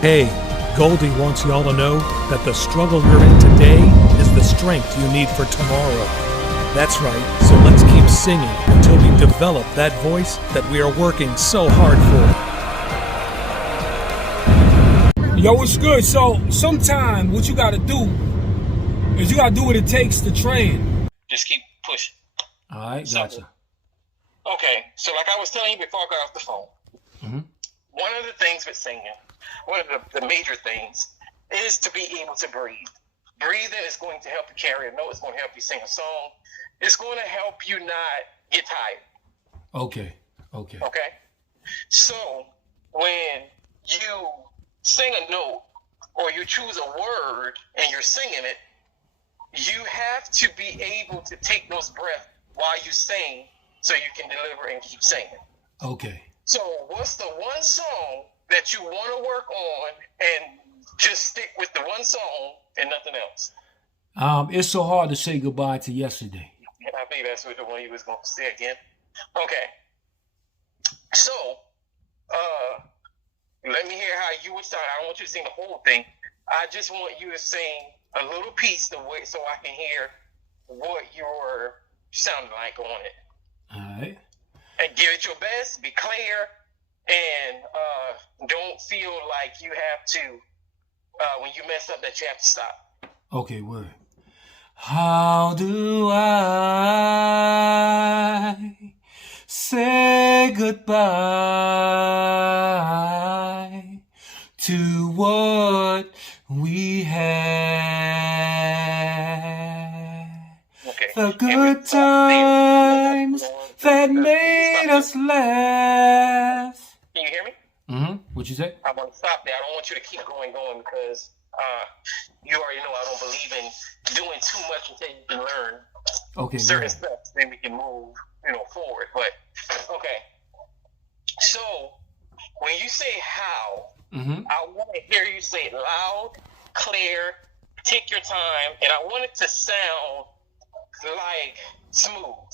Hey, Goldie wants y'all to know that the struggle you're in today is the strength you need for tomorrow. That's right, so let's keep singing until we develop that voice that we are working so hard for. Yo, what's good? So, sometime what you gotta do is you gotta do what it takes to train. Just keep pushing. All right, gotcha. Okay, so like I was telling you before I got off the phone, one of the things with singing, one of the major things, is to be able to breathe. Breathing is going to help you carry a note. It's going to help you sing a song. It's going to help you not get tired. Okay. So when you sing a note or you choose a word and you're singing it, you have to be able to take those breaths while you sing so you can deliver and keep singing. Okay. So what's the one song that you want to work on and just stick with the one song and nothing else? It's so hard to say goodbye to yesterday. And I think that's what the one you was going to say again. Okay. So, let me hear how you would start. I don't want you to sing the whole thing. I just want you to sing a little piece the way so I can hear what you're sounding like on it. All right. And give it your best, be clear, and don't feel like you have to, when you mess up, that you have to stop. Okay, word. How do I say goodbye to what we had? Okay. The good times that made us laugh. Can you hear me? What'd you say? I'm going to stop there. I don't want you to keep going because you already know I don't believe in doing too much until you can learn certain steps. Then we can move, forward. But, okay. So, when you say how, I want to hear you say it loud, clear, take your time, and I want it to sound like smooth.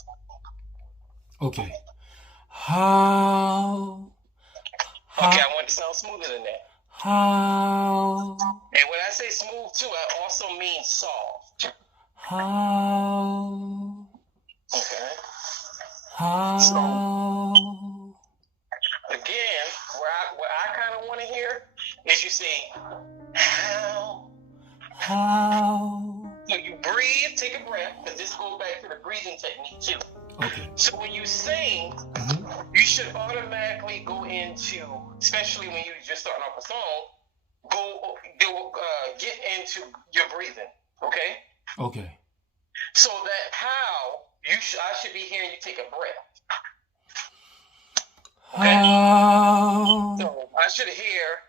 Okay. How? Okay, I want it to sound smoother than that. How? And when I say smooth too, I also mean soft. How? Okay. How? So, again, what I kind of want to hear is you say, how? How? So you breathe, take a breath, because this goes back to the breathing technique too. Okay. So when you sing, you should automatically go into, especially when you're just starting off a song, get into your breathing. Okay. Okay. So that how I should be hearing you take a breath. Okay. How? So I should hear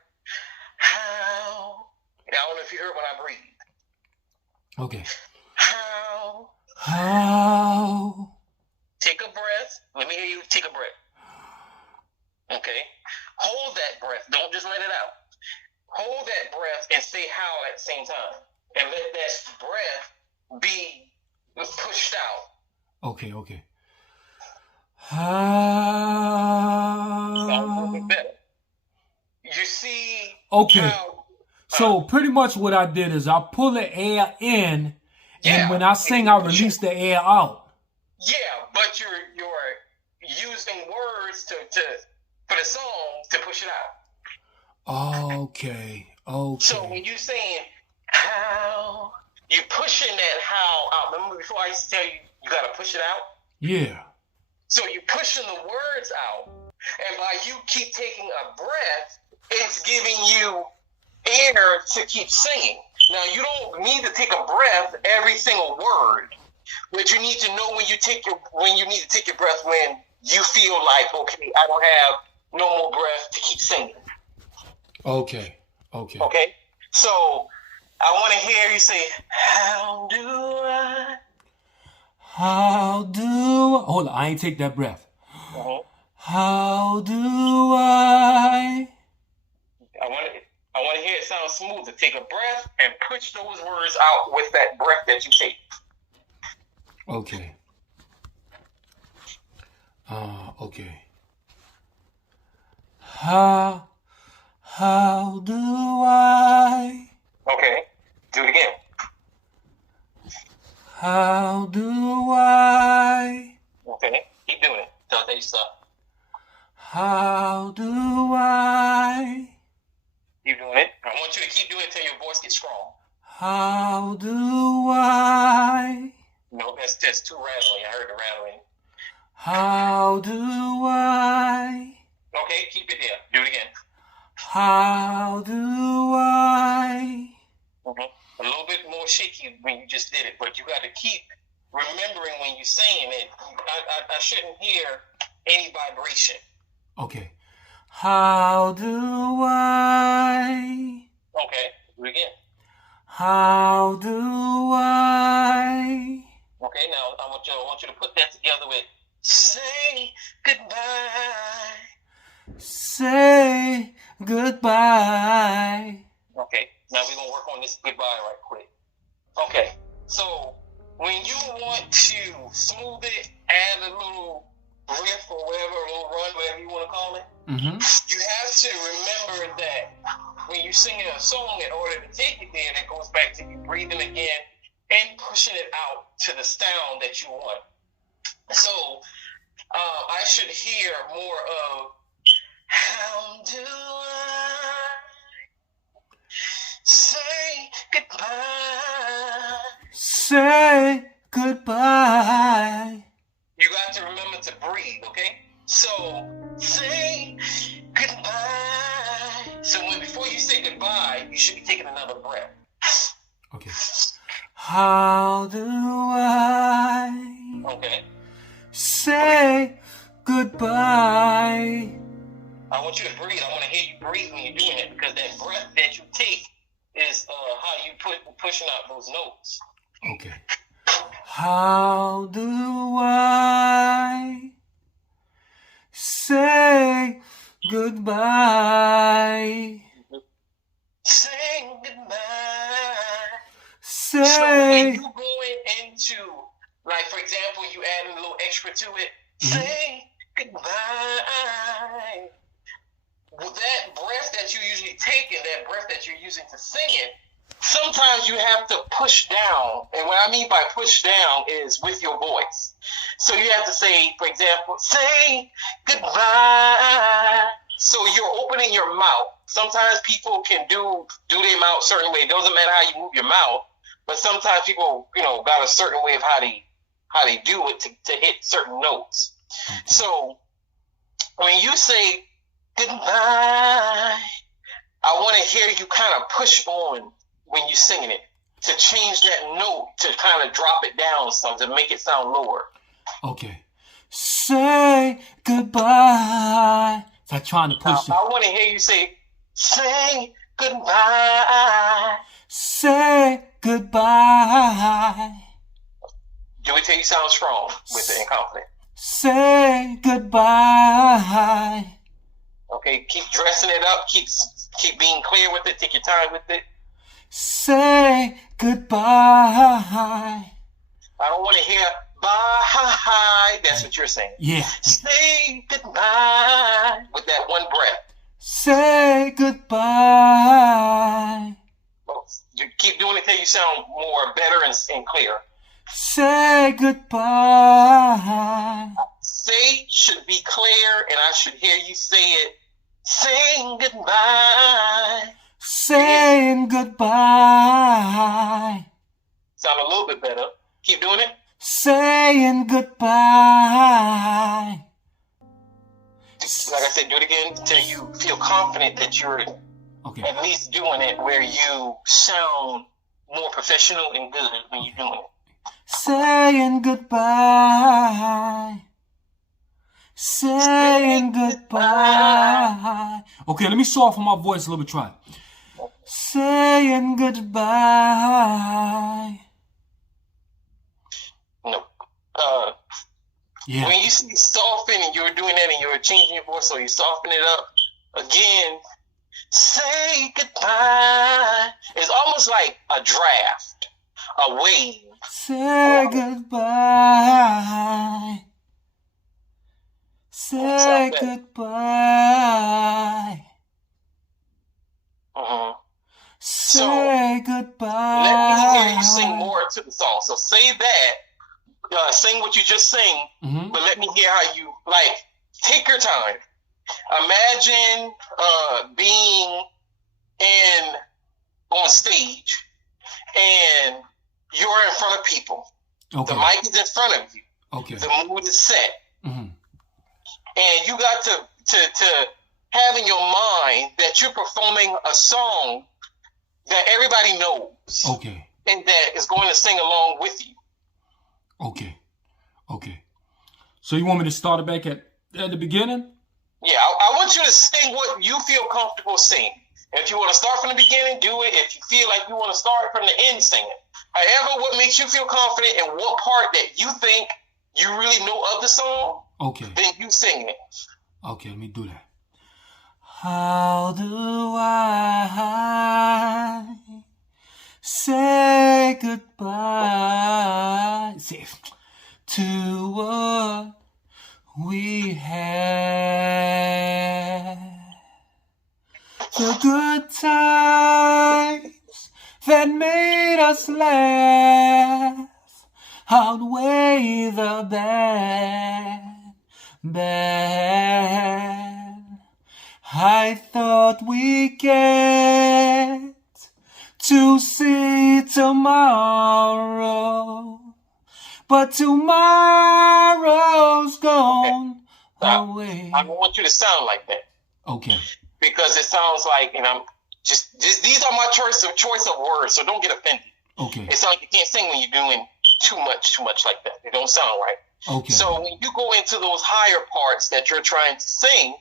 how. I don't know if you heard when I breathe. Okay. How. How? Take a breath. Let me hear you take a breath. Okay. Hold that breath. Don't just let it out. Hold that breath and say how at the same time. And let that breath be pushed out. Okay. Sounds a little bit How? better. You see Okay. how... So pretty much what I did is I pull the air in, and when I sing, I release the air out. Yeah, but you're using words to for the song to push it out. Okay. So when you saying how, you're pushing that how out. Remember before I used to tell you gotta push it out? Yeah. So you're pushing the words out, and by you keep taking a breath, it's giving you air to keep singing. Now you don't need to take a breath every single word, but you need to know when you need to take your breath when you feel like, okay, I don't have no more breath to keep singing. Okay. So I want to hear you say, how do I? Hold on, I ain't take that breath. How do I? I want to hear it sound smooth. To take a breath and push those words out with that breath that you take. Okay. Okay. How do How do I? Okay, keep doing it. Don't you stop. How do I? Keep doing it. I want you to keep doing it until your voice gets strong. How do I? No, that's too rattling. I heard the rattling. How do I? Okay, keep it there. Do it again. How do I? A little bit more shaky when you just did it, but you got to keep remembering when you're saying it. I shouldn't hear any vibration. Okay. How do I? Okay, do it again. How do I? Okay, now I want you to put that together with say goodbye. Say goodbye. Okay, now we're going to work on this goodbye right quick. Okay, so when you want to smooth it, add a little riff or whatever, a little run, whatever you want to call it, you have to remember that when you're singing a song, in order to take it there, that goes back to you breathing again and pushing it out to the sound that you want. So I should hear more of how do I say goodbye? Say goodbye. You got to remember to breathe, okay? So say goodbye. So before you say goodbye, you should be taking another breath. Okay. How do I? Okay. Say goodbye. I want you to breathe. I want to hear you breathe when you're doing it, because that breath that you take is how you pushing out those notes. Okay. How do I say goodbye? Say goodbye. Say. So when you going into, like, for example, you add a little extra to it, say goodbye. With that breath that you usually take and that breath that you're using to sing it, sometimes you have to push down. And what I mean by push down is with your voice. So you have to say, for example, say goodbye. So you're opening your mouth. Sometimes people can do their mouth a certain way. It doesn't matter how you move your mouth, but sometimes people, got a certain way of how they do it to hit certain notes. So when you say goodbye, I want to hear you kind of push on when you're singing it, to change that note, to kind of drop it down some, to make it sound lower. Okay. Say goodbye. So I'm trying to push it. I want to hear you say goodbye. Say goodbye. Do it till you sound strong with it and confident. Say goodbye. Okay, keep dressing it up. Keep being clear with it. Take your time with it. Say goodbye. I don't want to hear bye. That's what you're saying. Yeah. Say goodbye with that one breath. Say goodbye. Well, you keep doing it till you sound more better and clear. Say goodbye. Say should be clear, and I should hear you say it. Saying goodbye. Saying goodbye. Sound a little bit better. Keep doing it. Saying goodbye. Like I said, do it again until you feel confident that you're at least doing it where you sound more professional and good when you're doing it. Saying goodbye. Saying goodbye. Okay, let me soften my voice a little bit. Try. Saying goodbye. No. Yeah. When you see soften and you're doing that and you're changing your voice, so you soften it up again. Say goodbye. It's almost like a draft, a wave. Say goodbye. Say goodbye. Say goodbye. Let me hear you sing more to the song. So say that, sing what you just sing, but let me hear how you, like, take your time. Imagine being on stage and you're in front of people. Okay. The mic is in front of you. Okay. The mood is set. And you got to have in your mind that you're performing a song that everybody knows. Okay. And that is going to sing along with you. Okay. So you want me to start it back at the beginning? Yeah, I want you to sing what you feel comfortable singing. If you want to start from the beginning, do it. If you feel like you want to start from the end, sing it. However, what makes you feel confident and what part that you think you really know of the song, then you sing it. Okay, let me do that. How do I say goodbye to what we had? The good times that made us laugh outweigh the bad. I thought we'd get to see tomorrow, but tomorrow's gone away. I don't want you to sound like that. Okay. Because it sounds like, and I'm just these are my choice of words, so don't get offended. Okay. It sounds like you can't sing when you're doing too much like that. It don't sound right. Okay. So when you go into those higher parts that you're trying to sing,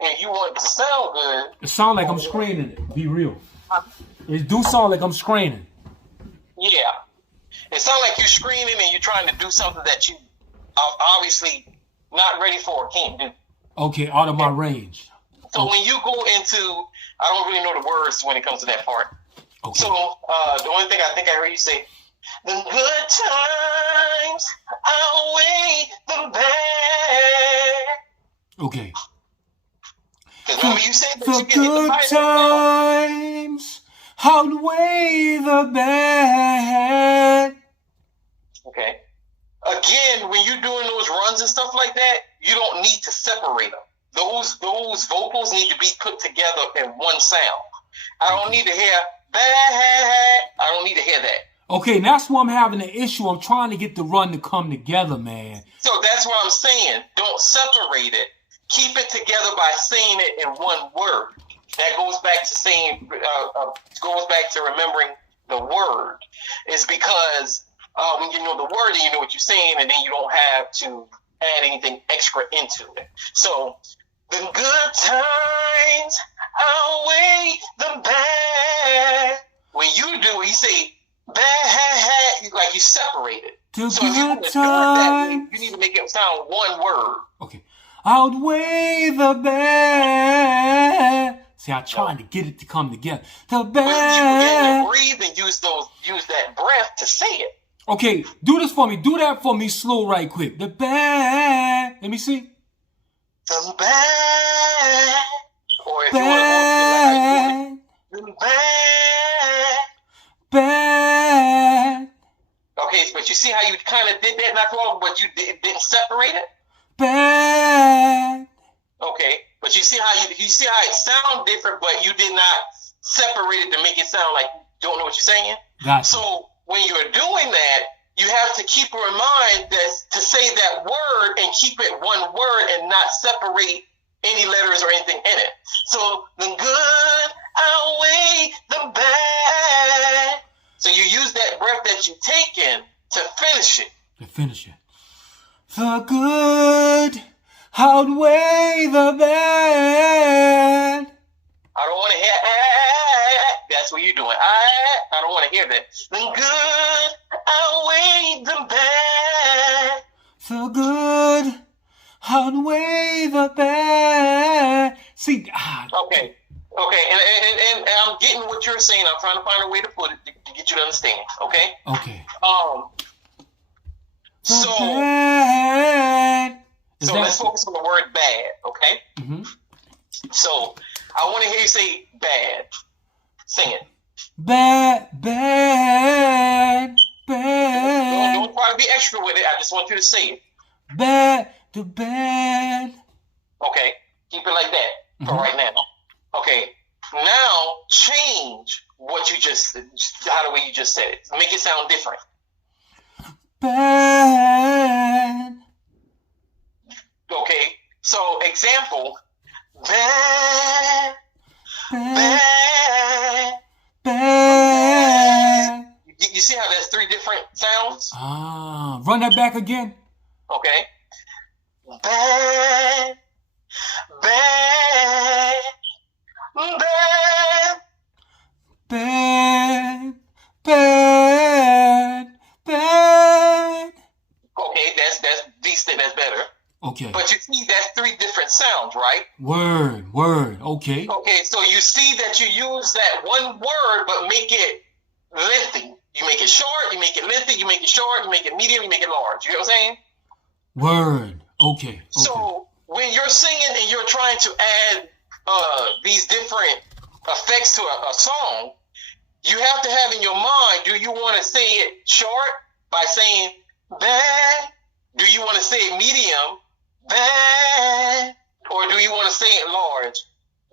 and you want it to sound good, it sounds like I'm screaming it. Be real. It do sound like I'm screaming. Yeah. It sounds like you're screaming and you're trying to do something that you are obviously not ready for or can't do. Okay, out of my range. So when you go into, I don't really know the words when it comes to that part. Okay. So the only thing I think I heard you say, the good times outweigh the bad. Okay. Because remember you said that the you can hit the good times outweigh the bad. Okay. Again, when you're doing those runs and stuff like that, you don't need to separate them. Those vocals need to be put together in one sound. I don't need to hear bad. I don't need to hear that. Okay, that's why I'm having an issue. I'm trying to get the run to come together, man. So that's what I'm saying. Don't separate it. Keep it together by saying it in one word. That goes back to saying, goes back to remembering the word. Is because when you know the word, then you know what you're saying, and then you don't have to add anything extra into it. So the good times outweigh the bad. When you do, you say bad, like you separate it. The so if you want to do it that way, you need to make it sound one word. Okay. Outweigh the bad. See, I'm trying to get it to come together. The bad. When you begin to breathe and use that breath to say it. Okay, do this for me. Do that for me slow right quick. The bad. Let me see. The bad. Or if bad. You want to the bad. Bad. Okay, but you see how you kind of did that not long, but you didn't separate it? Bad. Okay, but you see how it sounds different, but you did not separate it to make it sound like you don't know what you're saying? Gotcha. So when you're doing that, you have to keep in mind that to say that word and keep it one word and not separate any letters or anything in it. So the good outweigh the bad. So you use that breath that you take in to finish it. The good outweigh the bad. I don't want to hear that's what you're doing. I don't want to hear that. The good outweigh the bad. The good outweigh the bad. See. Okay. And I'm getting what you're saying. I'm trying to find a way to put it to get you to understand. Okay. Okay. So bad. Let's focus on the word bad. Okay. Mm-hmm. So I want to hear you say bad. Sing it. bad. Don't try to be extra with it. I just want you to say it. Bad. Okay, keep it like that for right now. Okay, now change what you how the way you just said it. Make it sound different. Bad. Okay, so example, bad. You see how there's 3 different sounds? Run that back again. Okay. Bad. Okay, that's decent. That's better. Okay. But you see, that's 3 different sounds, right? Word. Okay. Okay, so you see that you use that one word, but make it lengthy. You make it short, you make it lengthy, you make it short, you make it medium, you make it large. You know what I'm saying? Word. Okay. So when you're singing and you're trying to add these different effects to a song, you have to have in your mind, do you want to say it short by saying bad? Do you want to say it medium? Bad. Or do you want to say it large?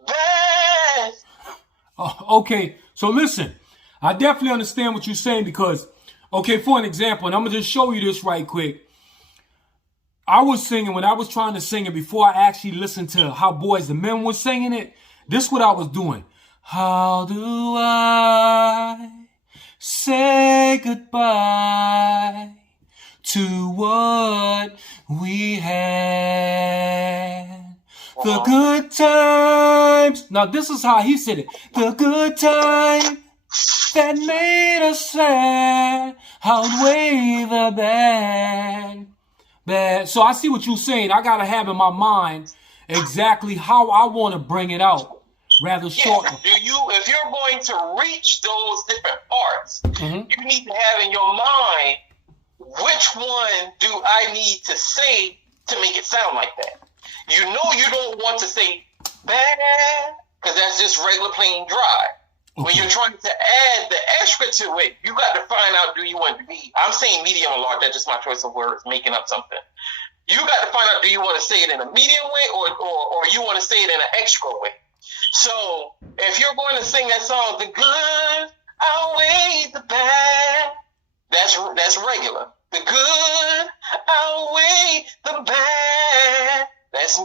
Bad. Okay, so listen, I definitely understand what you're saying because, okay, for an example, and I'm going to just show you this right quick. I was singing, when I was trying to sing it before I actually listened to how Boys II Men was singing it, this is what I was doing. How do I say goodbye to what we had? The good times. Now this is how he said it. The good times that made us sad outweigh the bad. So I see what you're saying. I gotta have in my mind exactly how I want to bring it out, rather short. If you're going to reach those different parts, you need to have in your mind which one do I need to say to make it sound like that. You know you don't want to say bad because that's just regular plain dry. Okay. When you're trying to add the extra to it, you got to find out, do you want it to be, I'm saying medium or large, that's just my choice of words, making up something. You got to find out, do you want to say it in a medium way or you want to say it in an extra way? So if you're going to sing that song, the good outweighs the bad, that's regular. The good outweighs the bad, that's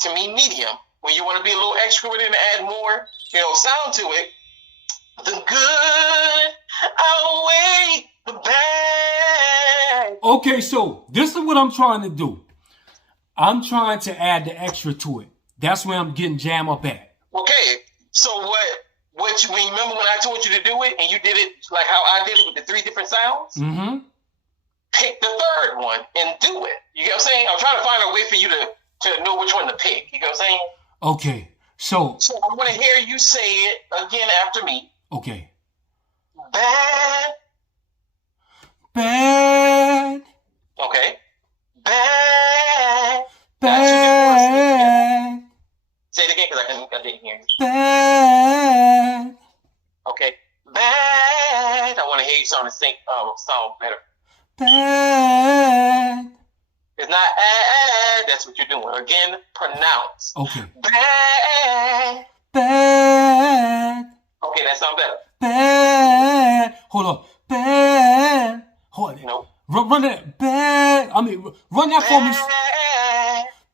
to me medium. When you want to be a little extra with it and add more, sound to it, the good outweigh the bad. Okay, so this is what I'm trying to do. I'm trying to add the extra to it. That's where I'm getting jammed up at. Okay, so what you remember when I told you to do it and you did it like how I did it with the 3 different sounds? Mm-hmm. Pick the 3rd one and do it. You get what I'm saying? I'm trying to find a way for you to know which one to pick. You get what I'm saying? Okay, so I want to hear you say it again after me. Okay. Bad. Okay. Bad. Say it again because I didn't hear you. Bad. Okay. Bad. I want to hear you sound better. Bad. It's not that's what you're doing. Again, pronounce. Okay. Bad. Okay, that sounds better. Bad. Hold on. Bad. Hold on. No. Run that. Bad. Run that for me.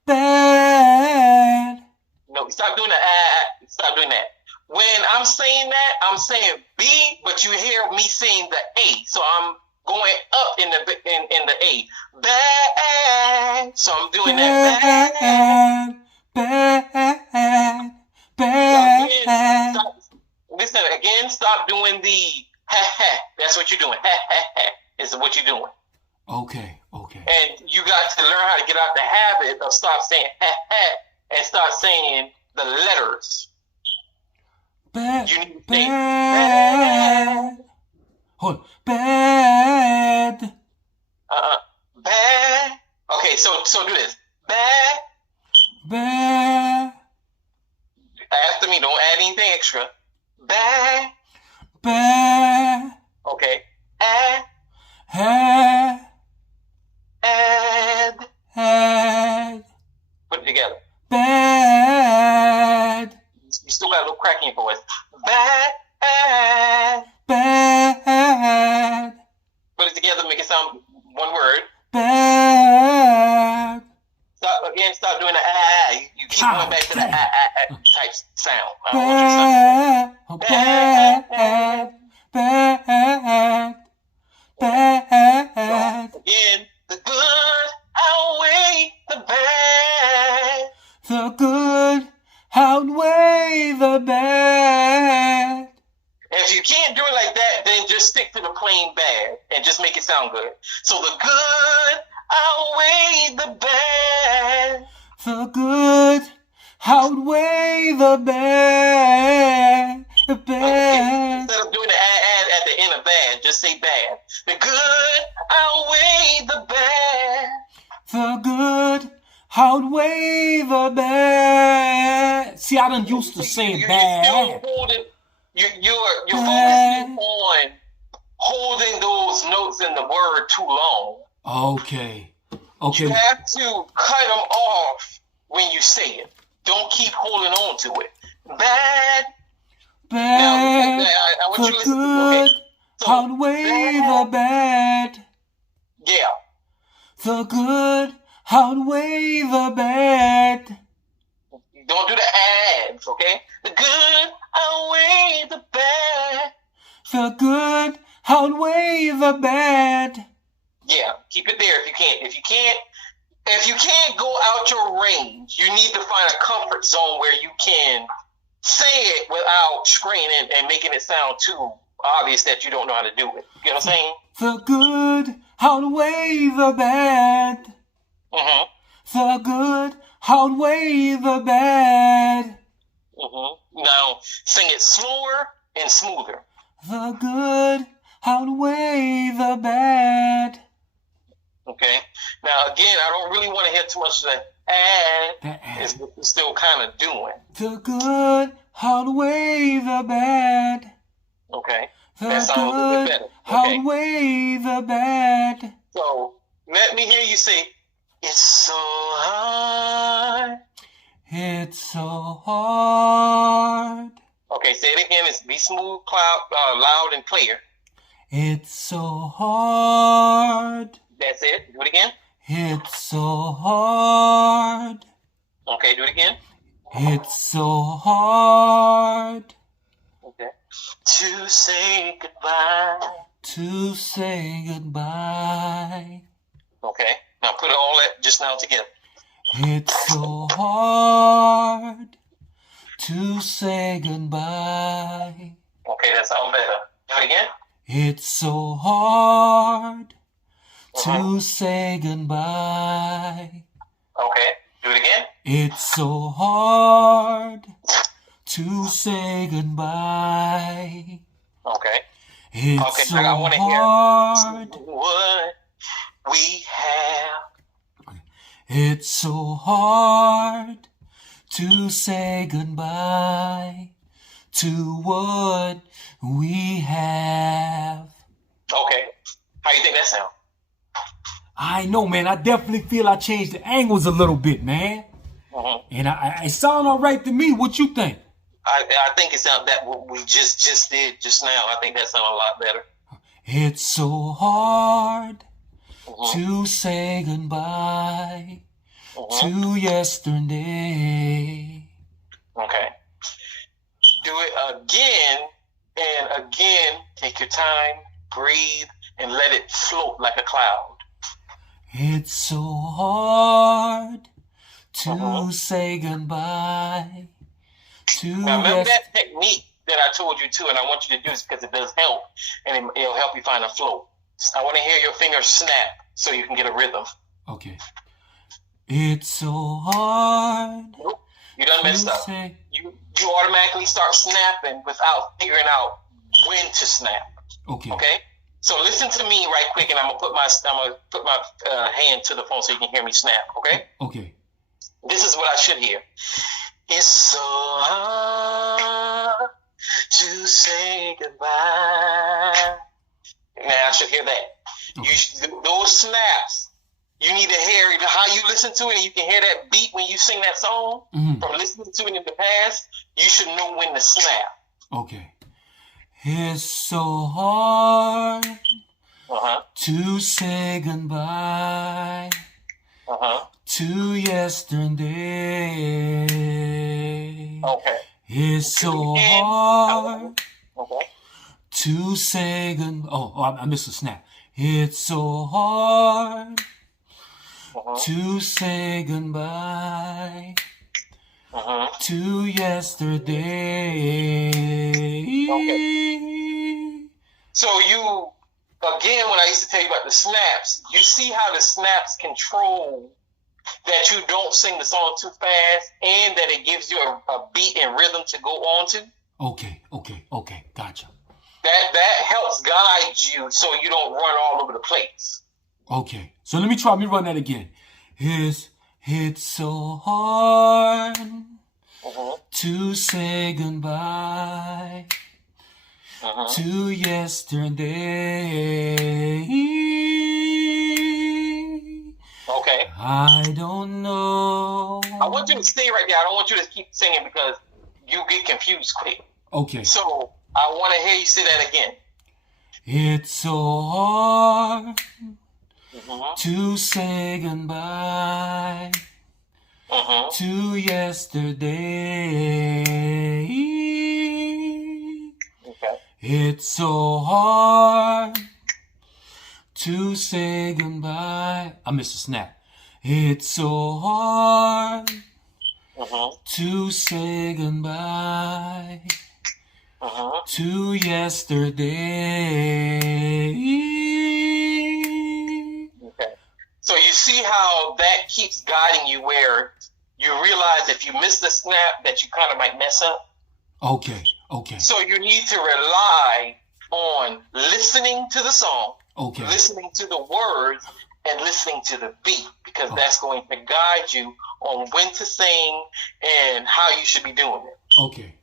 Bad. No, stop doing that. Stop doing that. When I'm saying that, I'm saying B, but you hear me saying the A. So I'm going up in the A. Bad. So I'm doing that. Bad. Listen again. Stop doing the ha. That's what you're doing. Ha. Is what you're doing. Okay. And you got to learn how to get out the habit of stop saying ha and start saying the letters. Bad. You need to say bad. Hold on. Bad. Bad. Okay, so do this. Bad. After me, don't add anything extra. Bad. bad, bad, bad. Again, the good outweigh the bad. The good outweigh the bad. If you can't do it like that, then just stick to the plain bad and just make it sound good. So the good outweigh the bad. The good outweigh the bad. The bad. Instead of doing the add at the end of bad, just say bad. The good outweigh the bad. The good outweigh the bad. See, I done used to saying bad. You're focusing on holding those notes in the word too long. Okay. You have to cut them off when you say it. Don't keep holding on to it. Bad. Bad. Now, I want you to listen. Good outweigh the bad. Yeah. The good outweigh the bad. Don't do the ads, okay? The good outweigh the bad. The good outweigh the bad. Yeah, keep it there if you can't. If you can't go out your range, you need to find a comfort zone where you can say it without screaming and making it sound too obvious that you don't know how to do it. You know what I'm saying? The good outweigh the bad. Mm-hmm. The good outweigh the bad. Mm-hmm. Now, sing it slower and smoother. The good outweigh the bad. Okay. Now, again, I don't really want to hear too much of the ad. It's still kind of doing. The good outweigh the bad. Okay. The That sounds a little bit better. Okay. outweigh the bad. So, let me hear you say, it's so hard. It's so hard. Okay, say it again. It's be smooth, loud, and clear. It's so hard. That's it. Do it again. It's so hard. Okay, do it again. It's so hard. Okay. To say goodbye. To say goodbye. Okay. Now put all that just now together. It's so hard to say goodbye. Okay, that sounds better. Do it again. It's so hard to say goodbye. Okay, do it again. It's so hard to say goodbye. Okay. It's Okay, so I want to hard. hear what we have. It's so hard to say goodbye to what we have. Okay. How you think that sound? I know, man. I definitely feel I changed the angles a little bit, man. Mm-hmm. And it sound all right to me. What you think? I think it sounds that what we just did just now. I think that sounds a lot better. It's so hard to say goodbye to yesterday. Okay. Do it again and again. Take your time, breathe, and let it float like a cloud. It's so hard to say goodbye to Now remember that technique that I told you to, and I want you to do this because it does help, and it'll help you find a flow. I want to hear your fingers snap so you can get a rhythm. Okay. It's so hard. Nope. You done messed up. You automatically start snapping without figuring out when to snap. Okay. Okay. So listen to me right quick, and I'm gonna put my hand to the phone so you can hear me snap. Okay. Okay. This is what I should hear. It's so hard to say goodbye. Now I should hear that. Okay. Those snaps. You need to hear how you listen to it, and you can hear that beat when you sing that song. From listening to it in the past, you should know when to snap. Okay. It's so hard to say goodbye to yesterday. Okay. It's so hard Okay. To say goodbye. Oh, I missed a snap. It's so hard to say goodbye to yesterday. Okay. So you, again, when I used to tell you about the snaps, you see how the snaps control that you don't sing the song too fast and that it gives you a beat and rhythm to go on to? Okay. Gotcha. That helps guide you so you don't run all over the place. Okay. So let me run that again. It's so hard to say goodbye to yesterday. Okay. I don't know. I want you to stay right there. I don't want you to keep singing because you get confused quick. Okay. So I want to hear you say that again. It's so hard to say goodbye to yesterday. Okay. It's so hard to say goodbye. I missed a snap. It's so hard to say goodbye to yesterday. Okay. So you see how that keeps guiding you where you realize if you miss the snap that you kind of might mess up. Okay. So you need to rely on listening to the song, listening to the words, and listening to the beat because that's going to guide you on when to sing and how you should be doing it. Okay.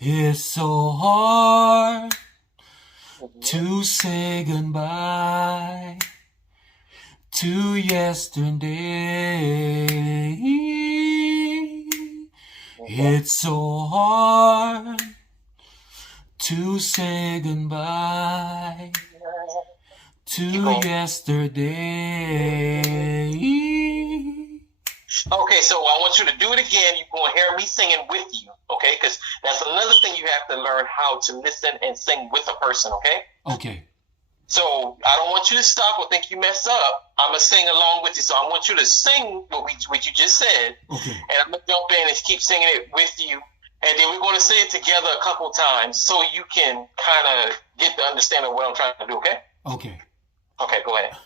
It's so hard to say goodbye to yesterday. It's so hard to say goodbye to yesterday. Okay, so I want you to do it again. You're going to hear me singing with you, okay? Because that's another thing you have to learn how to listen and sing with a person, okay? Okay. So I don't want you to stop or think you mess up. I'm going to sing along with you. So I want you to sing what you just said. Okay. And I'm going to jump in and keep singing it with you. And then we're going to say it together a couple times so you can kind of get the understanding of what I'm trying to do, okay? Okay. Okay, go ahead.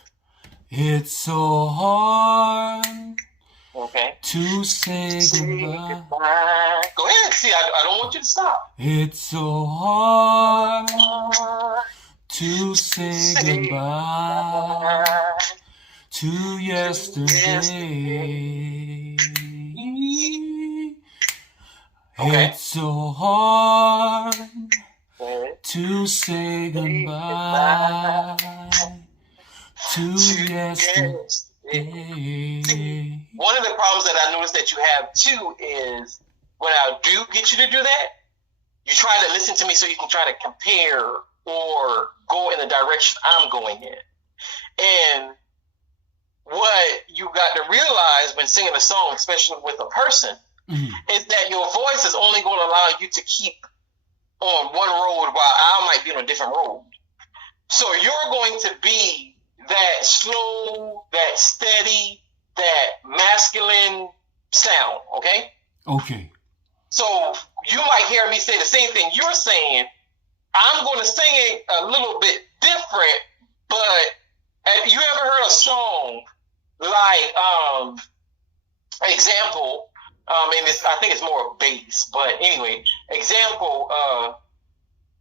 It's so hard to say goodbye. Go ahead. See, I don't want you to stop. It's so hard to say goodbye to yesterday. It's so hard to say goodbye to yesterday. One of the problems that I noticed that you have too is when I do get you to do that, you try to listen to me so you can try to compare or go in the direction I'm going in. And what you got to realize when singing a song, especially with a person, is that your voice is only going to allow you to keep on one road while I might be on a different road. So you're going to be that slow, that steady, that masculine sound, okay? Okay. So you might hear me say the same thing you're saying. I'm going to sing it a little bit different, but have you ever heard a song like, example, and I think it's more of bass, but anyway, example,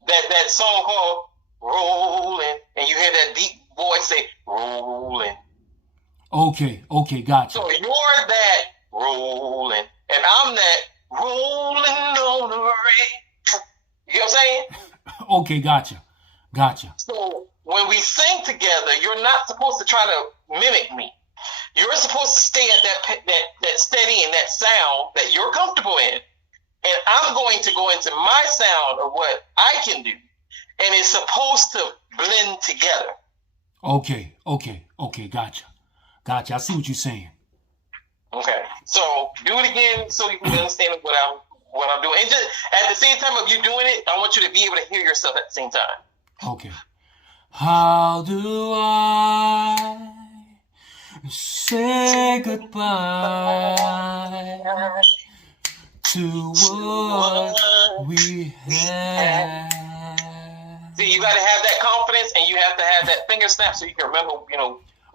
that song called Rolling, and you hear that deep voice say, rolling. Okay, gotcha. So you're that rolling, and I'm that rolling on the rain. You know what I'm saying? Okay, gotcha. So when we sing together, you're not supposed to try to mimic me. You're supposed to stay at that steady and that sound that you're comfortable in. And I'm going to go into my sound of what I can do. And it's supposed to blend together. Okay, gotcha. I see what you're saying. Okay, so do it again so you can understand what what I'm doing. And just at the same time of you doing it, I want you to be able to hear yourself at the same time. Okay. How do I say goodbye to what we had? See, you got to have that confidence, and you have to have that finger snap so you can remember,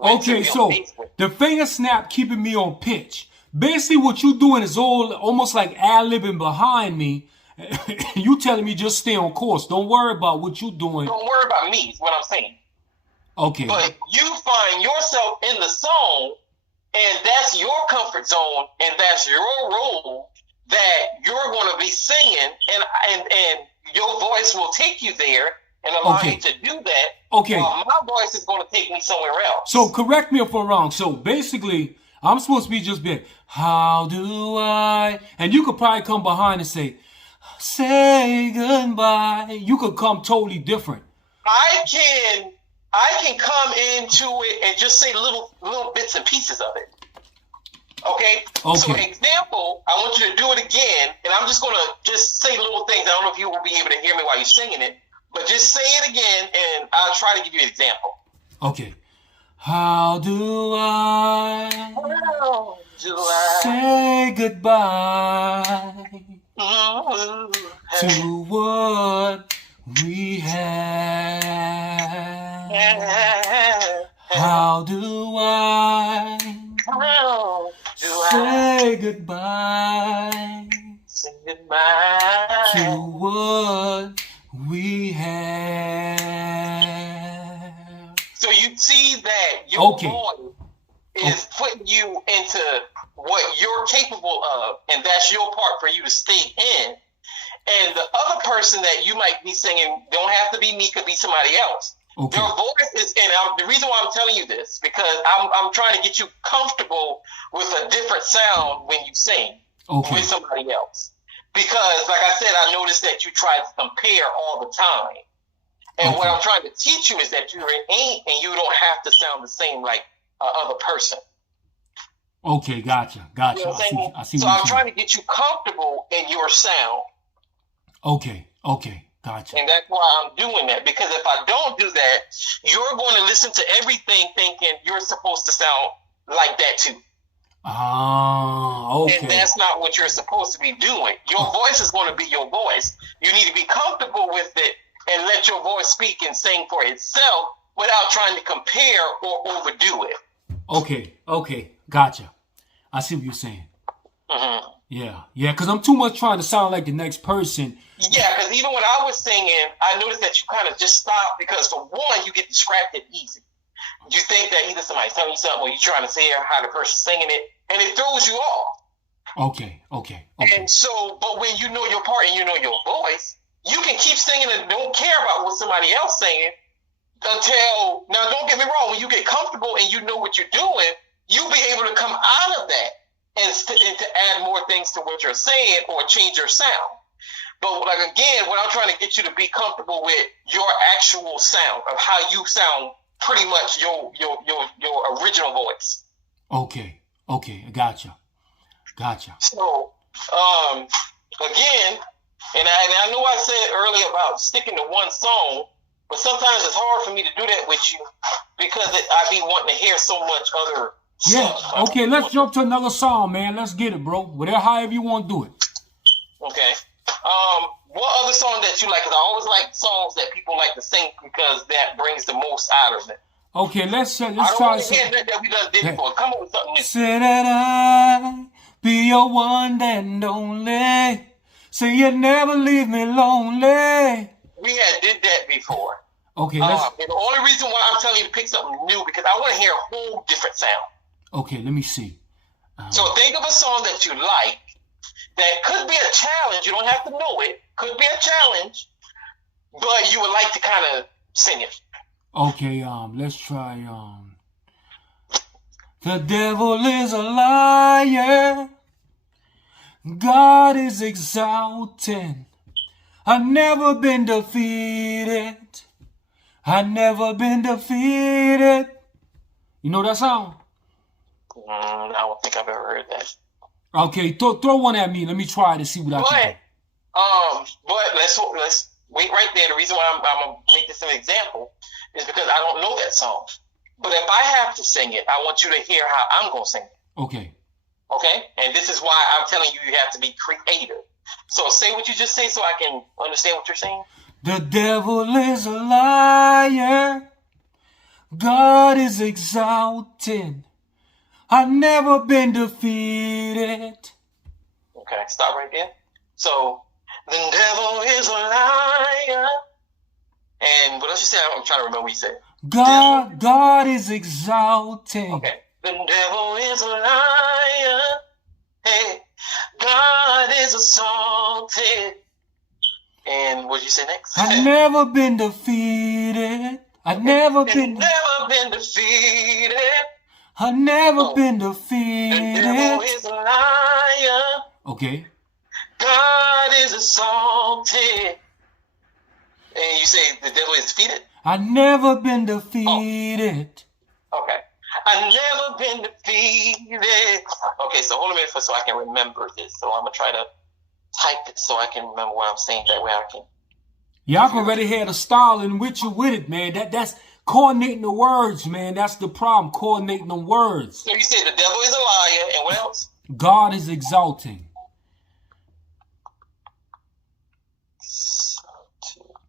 Okay, so the finger snap keeping me on pitch. Basically, what you doing is almost like ad-libbing behind me. You telling me just stay on course. Don't worry about what you doing. Don't worry about me, is what I'm saying. Okay. But you find yourself in the song, and that's your comfort zone, and that's your role that you're going to be singing, and your voice will take you there and allow you to do that. Okay. While my voice is going to take me somewhere else. So correct me if I'm wrong. So basically, I'm supposed to be just being, how do I? And you could probably come behind and say goodbye. You could come totally different. I can come into it and just say little bits and pieces of it. Okay? So example, I want you to do it again, and I'm just going to just say little things. I don't know if you will be able to hear me while you're singing it, but just say it again, and I'll try to give you an example. Okay. How do I say goodbye to what we had? How do I say goodbye to what we have? So you see that your voice is putting you into what you're capable of, and that's your part for you to stay in. And the other person that you might be singing don't have to be me, could be somebody else. Okay. Your voice is, and the reason why I'm telling you this, because I'm trying to get you comfortable with a different sound when you sing with somebody else. Because, like I said, I noticed that you try to compare all the time. And what I'm trying to teach you is that you're an ain't, and you don't have to sound the same like other person. Okay, gotcha. You know I see. So I'm trying to get you comfortable in your sound. Okay, gotcha. And that's why I'm doing that, because if I don't do that, you're going to listen to everything thinking you're supposed to sound like that too. Okay. And that's not what you're supposed to be doing. Your voice is going to be your voice. You need to be comfortable with it and let your voice speak and sing for itself without trying to compare or overdo it. Okay, gotcha. I see what you're saying. Mm-hmm. Yeah, because I'm too much trying to sound like the next person. Yeah, because even when I was singing, I noticed that you kind of just stopped because, for one, you get distracted easy. You think that either somebody's telling you something or you're trying to say how the person's singing it, and it throws you off. Okay. And so, but when you know your part and you know your voice, you can keep singing and don't care about what somebody else saying until, now don't get me wrong, when you get comfortable and you know what you're doing, you'll be able to come out of that and to add more things to what you're saying or change your sound. But like again, what I'm trying to get you to be comfortable with your actual sound of how you sound, pretty much your original voice. Okay, I gotcha. So again, and I know I said earlier about sticking to one song, but sometimes it's hard for me to do that with you because I be wanting to hear so much other stuff. Yeah, okay, let's jump to another song, man. Let's get it, bro. Whatever, however you want to do it. Okay. What other song that you like? Because I always like songs that people like to sing because that brings the most out of it. Okay, let's try something. That we done did before. Come up with something new. Say that I be your one and only. Say you never leave me lonely. We had did that before. Okay, and the only reason why I'm telling you to pick something new because I want to hear a whole different sound. Okay, let me see. So think of a song that you like that could be a challenge. You don't have to know it. Could be a challenge, but you would like to kind of sing it. Okay, let's try. The devil is a liar. God is exalted. I've never been defeated. I know that song? I don't think I've ever heard that. Okay, throw one at me. Let me try to see what I can do. But let's wait right there. The reason why I'm gonna make this an example is because I don't know that song. But if I have to sing it, I want you to hear how I'm gonna sing it. Okay. Okay? And this is why I'm telling you have to be creative. So say what you just say so I can understand what you're saying. The devil is a liar. God is exalted. I've never been defeated. Okay, stop right there. So, the devil is a liar. And what else you say? I'm trying to remember what you said. God is exalted. Okay. The devil is a liar. Hey, God is assaulted. And what did you say next? I've never been defeated. I've never been defeated. I've never been defeated. The devil is a liar. Okay. God is assaulted. And you say the devil is defeated? I've never been defeated. Oh. Okay. I've never been defeated. Okay, so hold a minute so I can remember this. So I'm going to try to type it so I can remember what I'm saying. That way I can. Y'all already had a style in which you with it, man. That's coordinating the words, man. That's the problem. Coordinating the words. So you said the devil is a liar, and what else? God is exalting.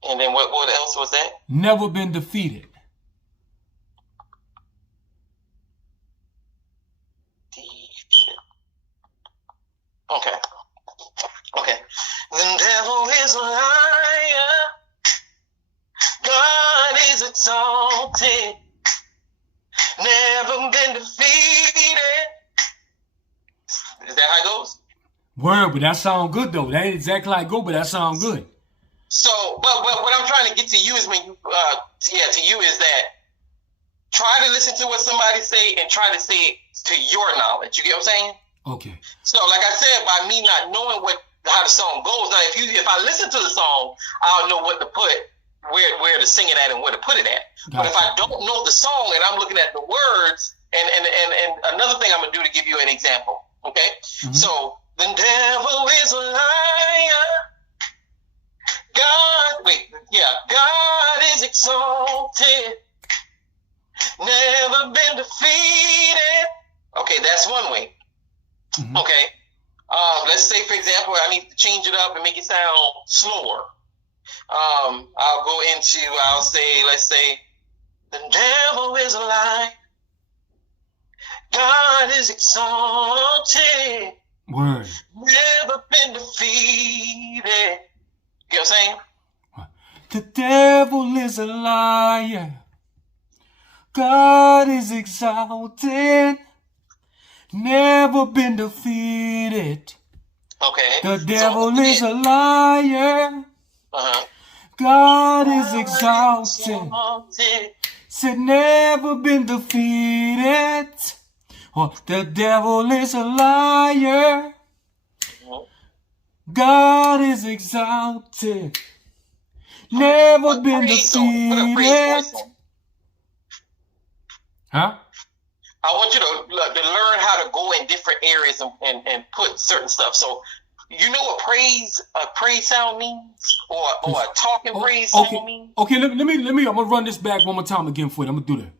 And then what else was that? Never been defeated. Okay. Okay. The devil is a liar. God is exalted. Never been defeated. Is that how it goes? Word, but that sound good though. That ain't exactly how it go, but that sound good. So, but what I'm trying to get to you is when you, to you is that try to listen to what somebody say and try to say it to your knowledge. You get what I'm saying? Okay. So, like I said, by me not knowing how the song goes, now if I listen to the song, I'll know what to put, where to sing it at and where to put it at. Gotcha. But if I don't know the song and I'm looking at the words, and another thing I'm gonna do to give you an example, okay? Mm-hmm. So the devil is a liar. God is exalted. Never been defeated. Okay, that's one way. Mm-hmm. Okay. Let's say, for example, I need to change it up and make it sound slower. I'll say, let's say, the devil is a lie. God is exalted. Word. Never been defeated. You know what I'm saying? The devil is a liar. God is exalted. Never been defeated. Okay. The devil is a liar. God is exalted. Said never been defeated. Oh, the devil is a liar. God is exalted. Never been defeated. Huh? I want you to learn how to go in different areas and put certain stuff. So, you know what a praise sound means, or a talking praise sound means? Okay, let me. I'm gonna run this back one more time again for you. I'm gonna do that.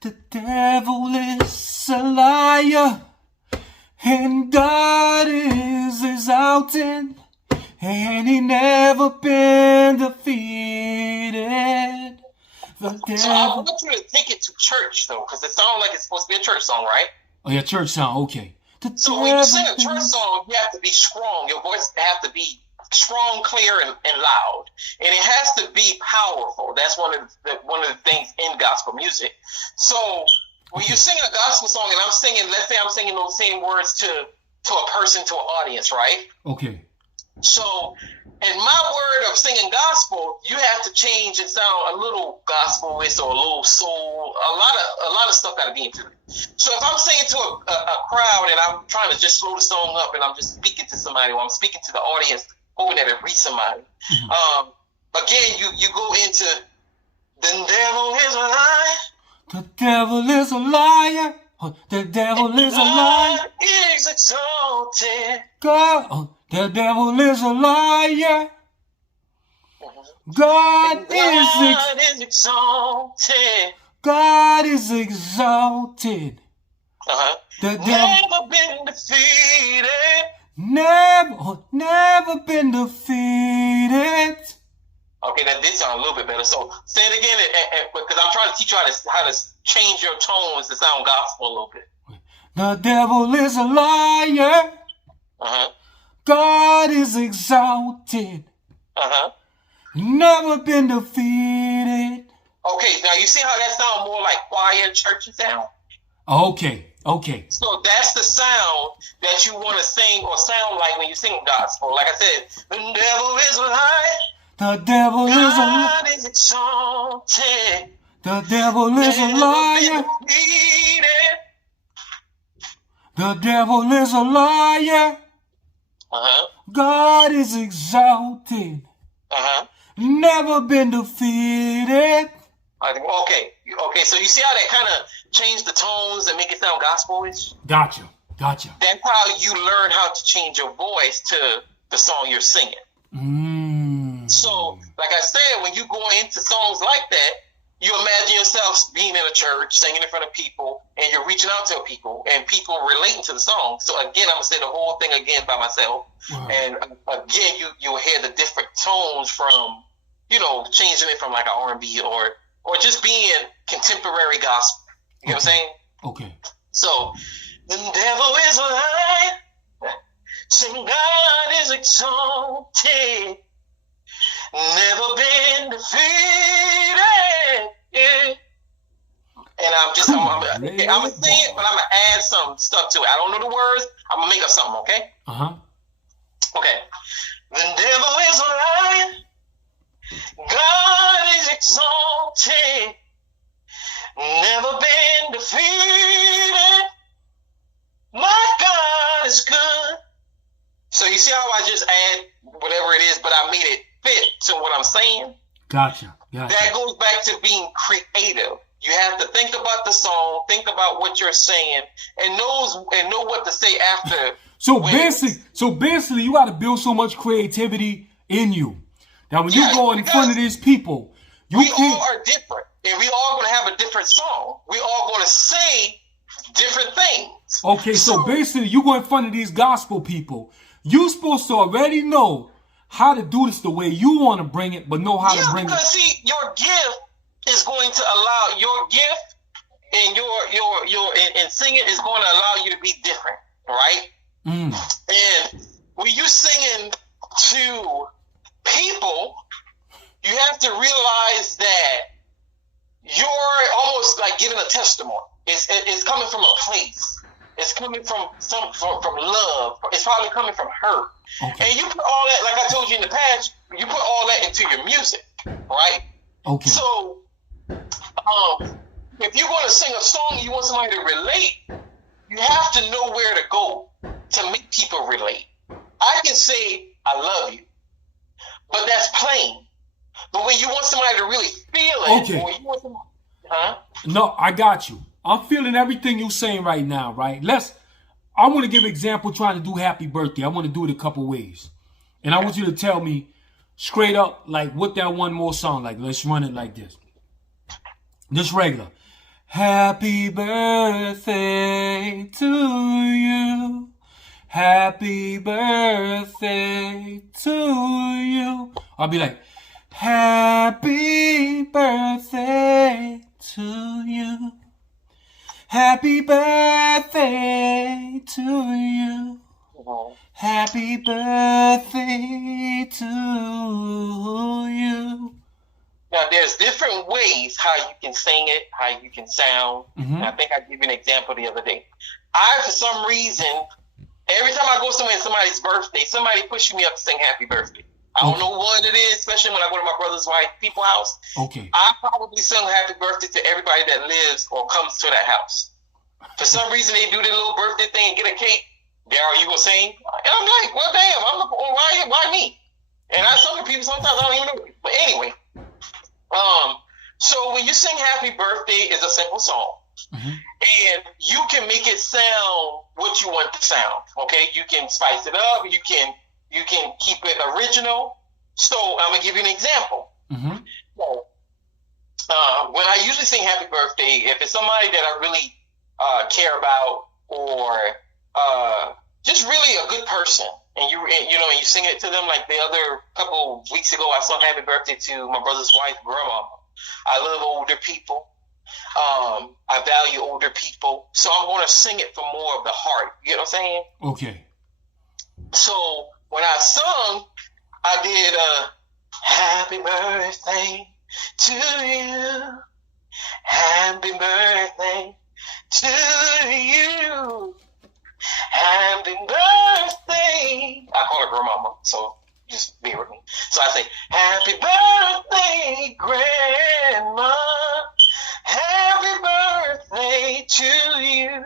The devil is a liar, and God is exalted, and he never been defeated. The devil. So I want you to take it to church though, because it sounds like it's supposed to be a church song, right? Oh yeah, church song. Okay. So when you sing a church song, you have to be strong. Your voice have to be strong, clear, and loud, and it has to be powerful. That's one of the things in gospel music. So when you sing a gospel song, and I'm singing, let's say I'm singing those same words to a person, to an audience, right? Okay. So in my word of singing gospel, you have to change and sound a little gospel-ish or a little soul. A lot of stuff got to be into it. So if I'm singing to a crowd and I'm trying to just slow the song up and I'm just speaking to somebody, or I'm speaking to the audience, hoping that it reach somebody. Mm-hmm. Again, you go into the devil is a liar. The devil is a liar. The devil is a liar. God is exalted. God, the devil is a liar. God is exalted. God is exalted. The devil Never been defeated. Never been defeated. Okay, that did sound a little bit better. So say it again, because I'm trying to teach you how to change your tones to sound gospel a little bit. The devil is a liar. God is exalted. Never been defeated. Okay, now you see how that sounds more like choir church sound? Okay. So that's the sound that you want to sing or sound like when you sing gospel. Like I said, the devil is a liar. The devil is a liar. God is exalted. The devil is a liar. The devil is a liar. God is exalted. Never been defeated. Okay, so you see how that kind of changed the tones and make it sound gospel-ish? Gotcha. That's how you learn how to change your voice to the song you're singing. So, like I said, when you go into songs like that, you imagine yourself being in a church, singing in front of people, and you're reaching out to people, and people relating to the song. So again, I'm gonna say the whole thing again by myself, and again, you'll hear the different tones from, changing it from like an R&B or just being contemporary gospel. You know what I'm saying? Okay. So, the devil is a liar. Sing God is exalted. Never been defeated. Yeah. And I'm gonna sing it, but I'm gonna add some stuff to it. I don't know the words. I'm gonna make up something, okay? Okay. The devil is a liar. God is exalted. Never been defeated. My God is good. So you see how I just add whatever it is, but I made it fit to what I'm saying? Gotcha. That goes back to being creative. You have to think about the song, think about what you're saying, and know what to say after. So basically, you got to build so much creativity in you. Now, when you go in front of these people, we all are different, and we all going to have a different song. We all going to say different things. Okay, so basically, you go in front of these gospel people. You supposed to already know how to do this the way you want to bring it, but know how to bring it. Because see, your gift is going to allow your gift and your and singing is going to allow you to be different, right? And when you singing to people, you have to realize that you're almost like giving a testimony. It's coming from a place. It's coming from love. It's probably coming from hurt. Okay. And you put all that, like I told you in the past, you put all that into your music, right? Okay. So, if you're going to sing a song, you want somebody to relate, you have to know where to go to make people relate. I can say, I love you, but that's plain. But when you want somebody to really feel it, or you want somebody, No, I got you. I'm feeling everything you're saying right now, right? I want to give an example trying to do Happy Birthday. I want to do it a couple ways. And I want you to tell me straight up, like, what that one more song like. Let's run it like this. Just regular. Happy birthday to you. Happy birthday to you. I'll be like, happy birthday to you. Happy birthday to you. Happy birthday to you. Now, there's different ways how you can sing it, how you can sound. And I think I gave you an example the other day. For some reason, every time I go somewhere and somebody's birthday, somebody pushes me up to sing happy birthday. I don't know what it is, especially when I go to my brother's wife people's house. Okay. I probably sing happy birthday to everybody that lives or comes to that house. For some reason, they do their little birthday thing and get a cake. Daryl, you gonna sing? And I'm like, well, damn, why me? And some people sometimes I don't even know. But anyway, so when you sing happy birthday, it's a simple song. And you can make it sound what you want to sound. Okay, you can spice it up. You can keep it original. So I'm gonna give you an example. So, when I usually sing "Happy Birthday," if it's somebody that I really care about, or just really a good person, and you sing it to them, like the other couple weeks ago, I sung "Happy Birthday" to my brother's wife, grandma. I love older people. I value older people, so I'm going to sing it from more of the heart. You know what I'm saying? Okay. So when I sung, I did "Happy Birthday to you, Happy Birthday to you, Happy Birthday." I call her grandmama, so just bear with me. So I say, "Happy Birthday, Grandma. Happy birthday to you."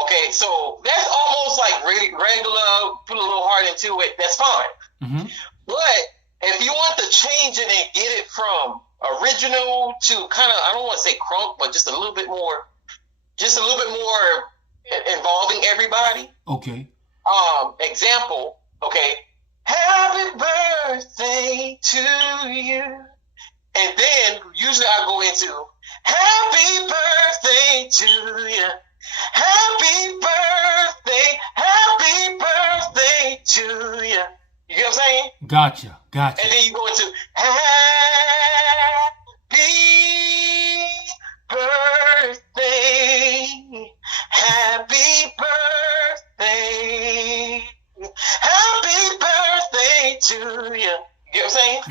Okay, so that's almost like regular, put a little heart into it. That's fine. But if you want to change it and get it from original to kind of, I don't want to say crunk, but just a little bit more involving everybody. Okay. Example. Okay. Happy birthday to you. And then usually I go into "Happy birthday to you. Happy birthday to you." You get what I'm saying? Gotcha. And then you go into "Happy birthday. Happy birthday. Happy birthday to you." You get what I'm saying?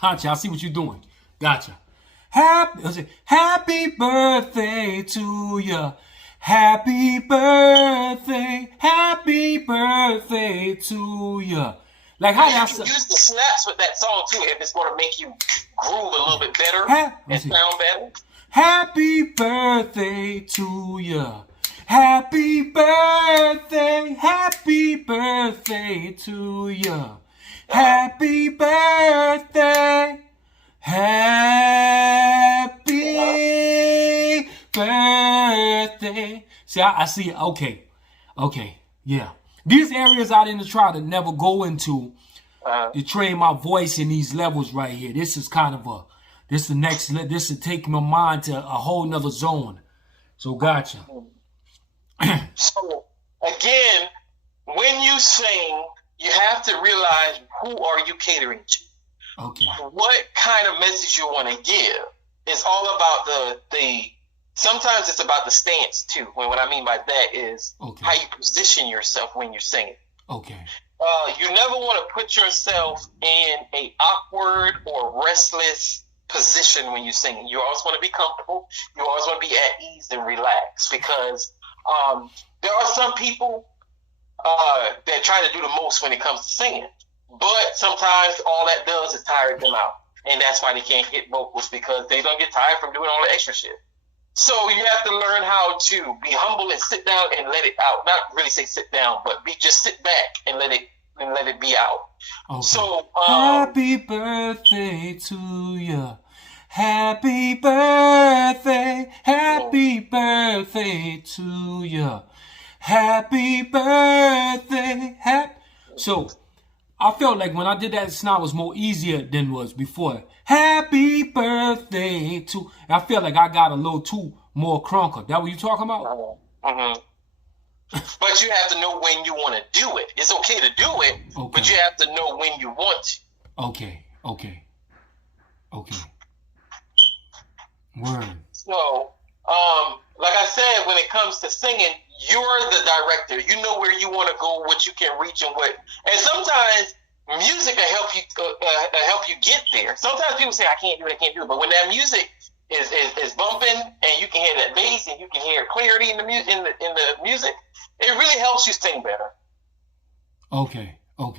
Gotcha. I see what you're doing. Gotcha. Happy birthday to ya. Happy birthday to ya. Like how you can use the snaps with that song too if it's going to make you groove a little bit better and sound better. Happy birthday to ya. Happy birthday to ya. Happy birthday. Happy birthday. See, I see it. Okay. Yeah. These areas I didn't try to never go into to train my voice in these levels right here. This is kind of this is taking my mind to a whole nother zone. So gotcha. So again, when you sing, you have to realize who are you catering to. Okay. What kind of message you want to give? It's all about the sometimes it's about the stance too. What I mean by that is how you position yourself when you're singing. Okay. You never want to put yourself in a awkward or restless position when you're singing. You always want to be comfortable. You always want to be at ease and relaxed, because there are some people that try to do the most when it comes to singing. But sometimes all that does is tire them out. And that's why they can't hit vocals, because they don't get tired from doing all the extra shit. So you have to learn how to be humble and sit down and let it out. Not really say sit down, but just sit back and let it be out. Okay. So happy birthday to you. Happy birthday to you. Happy birthday. So I felt like when I did that snap was more easier than was before. Happy birthday to. I feel like I got a little too more crunker. That what you talking about? But you have to know when you want to do it. It's okay to do it, but you have to know when you want to. Okay. Word. So, like I said, when it comes to singing, you're the director. You know where you want to go, what you can reach, and what. And sometimes music will help you get there. Sometimes people say, I can't do it. But when that music is bumping and you can hear that bass and you can hear clarity in the music, it really helps you sing better. Okay. But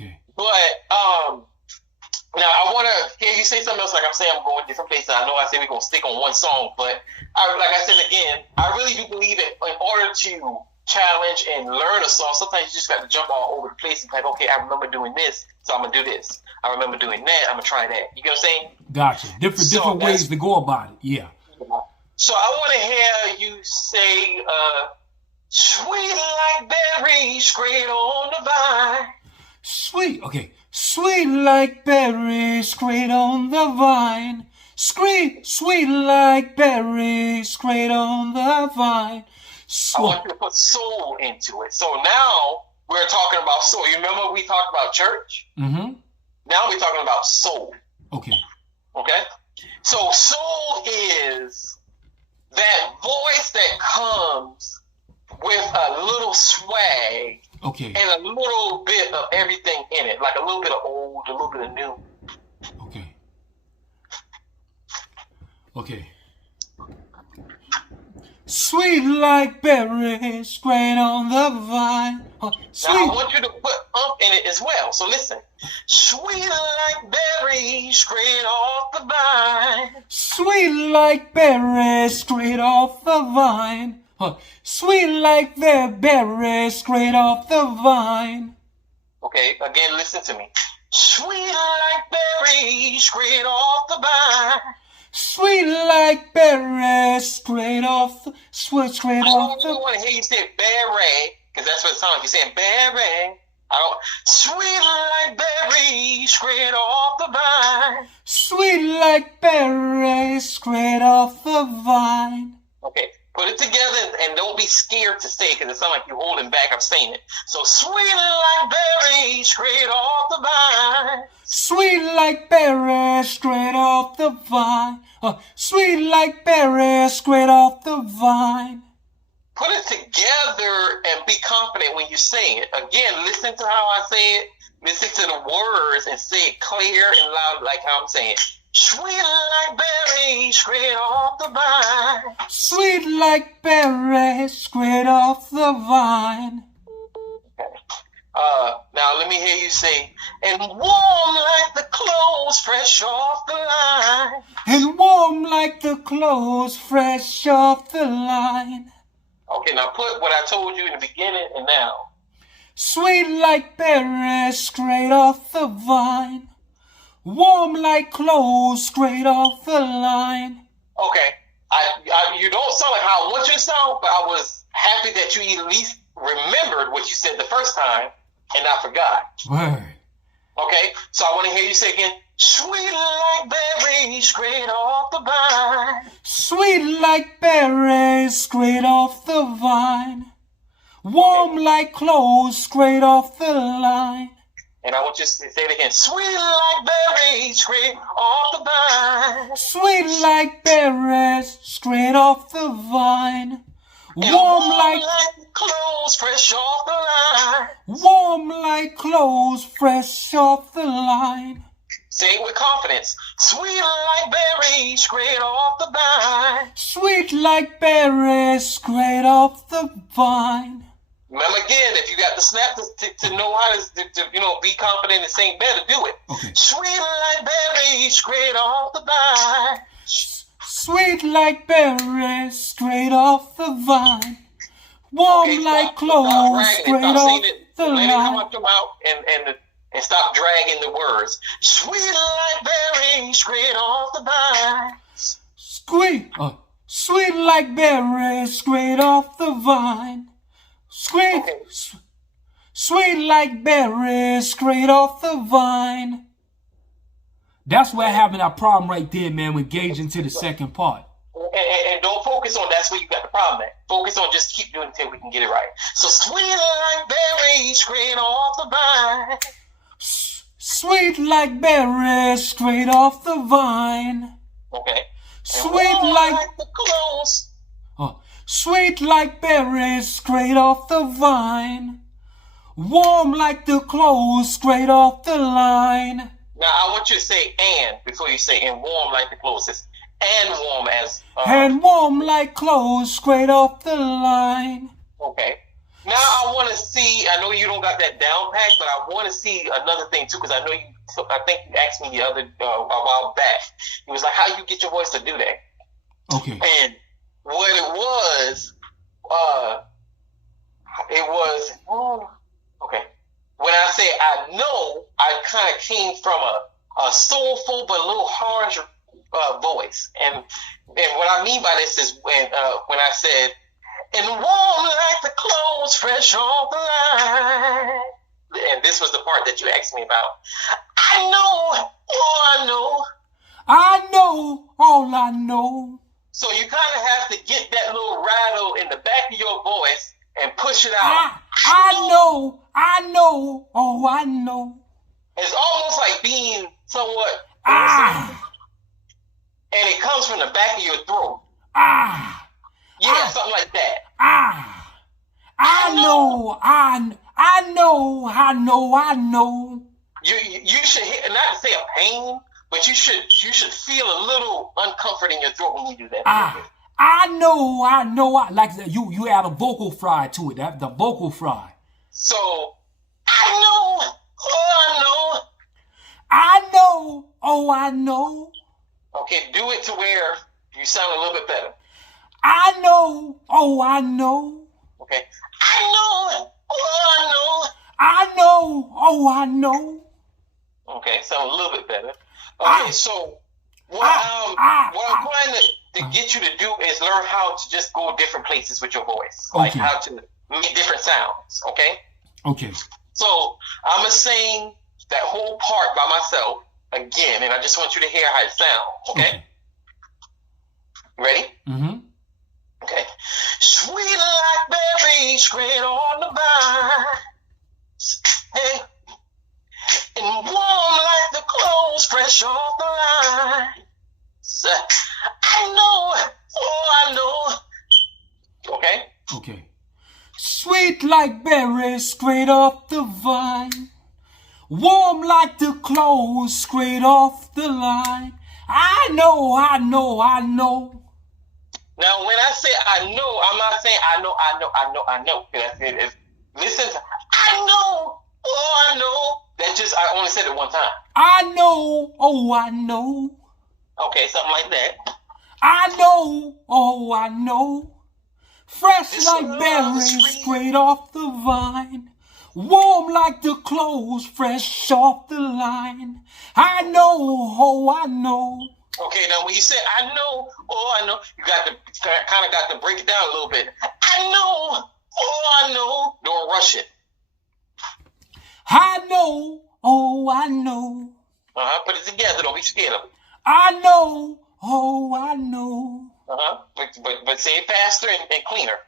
now I want to hear you say something else. Like I'm saying, I'm going different places. I know I said we're gonna stick on one song, but like I said again, I really do believe in order to challenge and learn a song, sometimes you just got to jump all over the place and be like, okay, I remember doing this, so I'm gonna do this. I remember doing that, I'm gonna try that. You get what I'm saying? Gotcha. Different ways to go about it. Yeah. So I want to hear you say, sweet like berries straight on the vine. Sweet, okay. Sweet like berries straight on the vine. Sweet like berries straight on the vine. I want you to put soul into it. So now we're talking about soul. You remember we talked about church? Mm-hmm. Now we're talking about soul. Okay. Okay? So soul is that voice that comes with a little swag, okay, and a little bit of everything in it, like a little bit of old, a little bit of new. Okay. Okay. Sweet like berries straight on the vine. Sweet. Now I want you to put in it as well. So listen. Sweet like berries straight off the vine. Sweet like berries straight off the vine. Sweet like the berries straight off the vine. Okay, again, listen to me. Sweet like berries straight off the vine. Sweet like berries straight off the I don't want to hear you say berry, because that's what it sounds like. You're saying berry. Sweet like berries straight off the vine. Sweet like berries straight off the vine. Okay, put it together and don't be scared to say it, because it sounds like you're holding back. I'm saying it. So sweet like berries straight off the vine. Sweet like berries straight off the vine. Sweet like berries straight off the vine. Put it together and be confident when you say it. Again, listen to how I say it. Listen to the words and say it clear and loud like how I'm saying it. Sweet like berries straight off the vine. Sweet like berries straight off the vine. Now let me hear you say, and warm like the clothes fresh off the line. And warm like the clothes fresh off the line. Okay, now put what I told you in the beginning and now. Sweet like berries straight off the vine. Warm like clothes straight off the line. Okay, you don't sound like how I want you to sound, but I was happy that you at least remembered what you said the first time and I forgot. Word. Okay, so I want to hear you say again, sweet like berries straight off the vine. Sweet like berries straight off the vine. Warm like clothes straight off the line. And I want you to say it again, sweet like berries straight off the vine. Sweet like berries straight off the vine. Warm like clothes fresh off the line. Warm like clothes fresh off the line. Say it with confidence. Sweet like berries straight off the vine. Sweet like berries straight off the vine. Remember again, if you got the snap to know how to be confident and sing better, do it. Okay. Sweet like berries straight off the vine. Sweet like berries straight off the vine. Warm like clothes straight off the line. Let it come out and stop dragging the words. Sweet like berries straight off the vine. Sweet like berries straight off the vine. Sweet like berries straight off the vine. That's where having our problem right there, man, with gauging to the second part. And don't focus on that's where you got the problem at. Focus on just keep doing it until we can get it right. So sweet like berries straight off the vine. Sweet like berries straight off the vine. Okay. Sweet like the clothes. Sweet like berries straight off the vine. Warm like the clothes straight off the line. Now I want you to say and before you say and warm like the clothes. It's and warm as and warm like clothes straight off the line. Okay. Now I want to see. I know you don't got that down pat, but I want to see another thing too, because I know you. I think you asked me the other a while back. It was like how you get your voice to do that. Okay. And what it was okay. When I say I know, I kind of came from a soulful but a little harsh voice. And what I mean by this is when I said, and warm like the clothes fresh off the line. And this was the part that you asked me about. I know, oh, I know. I know, all I know. So you kind of have to get that little rattle in the back of your voice and push it out. I know, oh, I know. It's almost like being somewhat, and it comes from the back of your throat. Yeah, something like that. I know. You should hit, not to say a pain, but you should feel a little uncomfort in your throat when you do that. I know. Like you add a vocal fry to it. The vocal fry. So I know. Oh, I know. I know. Oh, I know. Okay, do it to where you sound a little bit better. I know. Oh, I know. Okay. I know. Oh, I know. I know. Oh, I know. Okay, sound a little bit better. Okay, so what I'm trying to get you to do is learn how to just go different places with your voice. Like how to make different sounds, okay? Okay. So I'm going to sing that whole part by myself again, and I just want you to hear how it sounds, okay? Ready? Mm-hmm. Okay. Sweet like berries straight on the vine. Hey. And warm like the clothes fresh off the line. So, I know, oh, I know. Okay? Okay. Sweet like berries straight off the vine. Warm like the clothes straight off the line. I know. Now, when I say I know, I'm not saying I know. Listen to, I know, oh, I know. I only said it one time. I know, oh, I know. Okay, something like that. I know, oh, I know. Fresh It's like berries straight off the vine. Warm like the clothes fresh off the line. I know, oh, I know. Okay, now when you say I know, oh, I know, you got to kind of got to break it down a little bit. I know, oh, I know. Don't rush it. I know, oh, I know. Put it together. Don't be scared of it. I know, oh, I know. But say it faster and cleaner.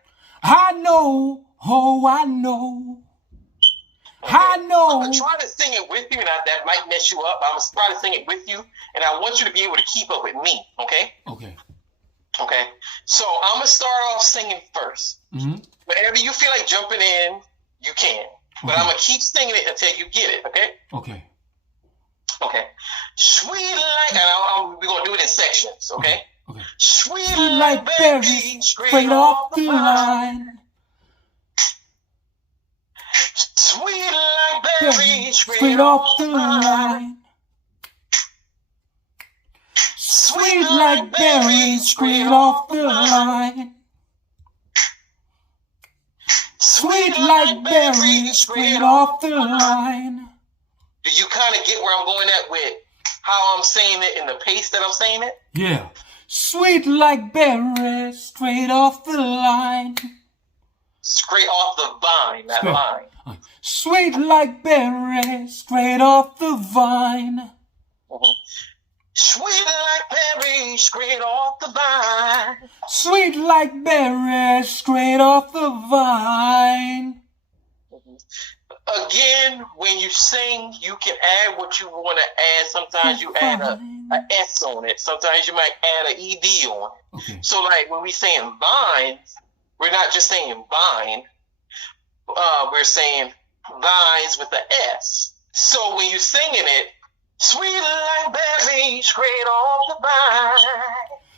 I know, oh, I know. Okay. I know. I'm going to try to sing it with you, and that might mess you up. I'm going to try to sing it with you, and I want you to be able to keep up with me, okay? Okay. Okay. So I'm going to start off singing first. Mm-hmm. Whenever you feel like jumping in, you can. But I'm going to keep singing it until you get it, okay? Okay. Okay. Sweet like, and we're going to do it in sections, okay? Okay. Sweet like berries straight off the line. Sweet like berries straight off the line. Sweet like berries straight off the line. Sweet like berries straight off the line. Do you kind of get where I'm going at with how I'm saying it and the pace that I'm saying it? Yeah. Sweet like berries straight off the line. Straight off the vine, that line. Sweet like berries straight off the vine. Mm-hmm. Sweet like berries straight off the vine. Sweet like berries straight off the vine. Mm-hmm. Again, when you sing, you can add what you want to add. Sometimes you add a S on it. Sometimes you might add an ED on it. Okay. So like when we saying vines, we're not just saying vine. We're saying vines with the S. So when you're singing it, sweet like berries straight off the vine.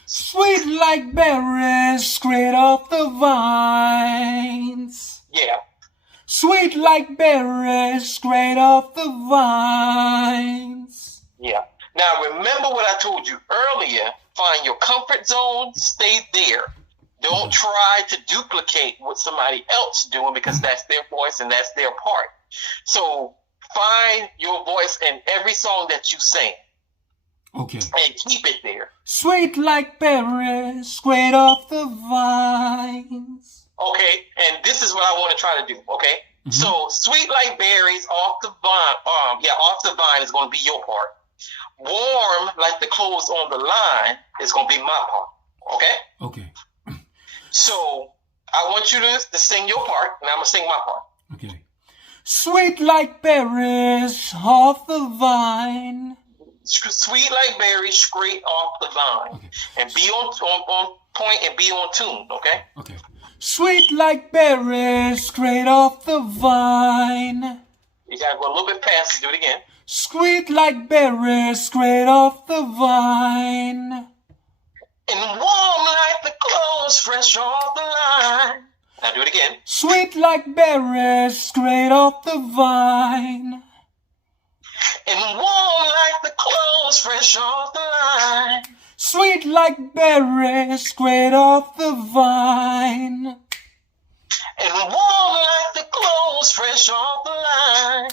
Sweet like berries straight off the vines. Yeah. Sweet like berries straight off the vines. Yeah. Now remember what I told you earlier. Find your comfort zone. Stay there. Don't try to duplicate what somebody else is doing because that's their voice and that's their part. So find your voice in every song that you sing. Okay. And keep it there. Sweet like berries straight off the vines. Okay, and this is what I want to try to do. Okay, so sweet like berries off the vine. Off the vine is going to be your part. Warm like the clothes on the line is going to be my part. Okay. Okay. So I want you to sing your part, and I'm gonna sing my part. Okay. Sweet like berries off the vine. Sweet like berries straight off the vine. Okay. And be on point and be on tune, okay? Okay. Sweet like berries straight off the vine. You gotta go a little bit past to do it again. Sweet like berries straight off the vine. And warm like the clothes fresh off the line. Now do it again. Sweet like berries straight off the vine. And warm like the clothes fresh off the line. Sweet like berries straight off the vine. And warm like the clothes fresh off the line.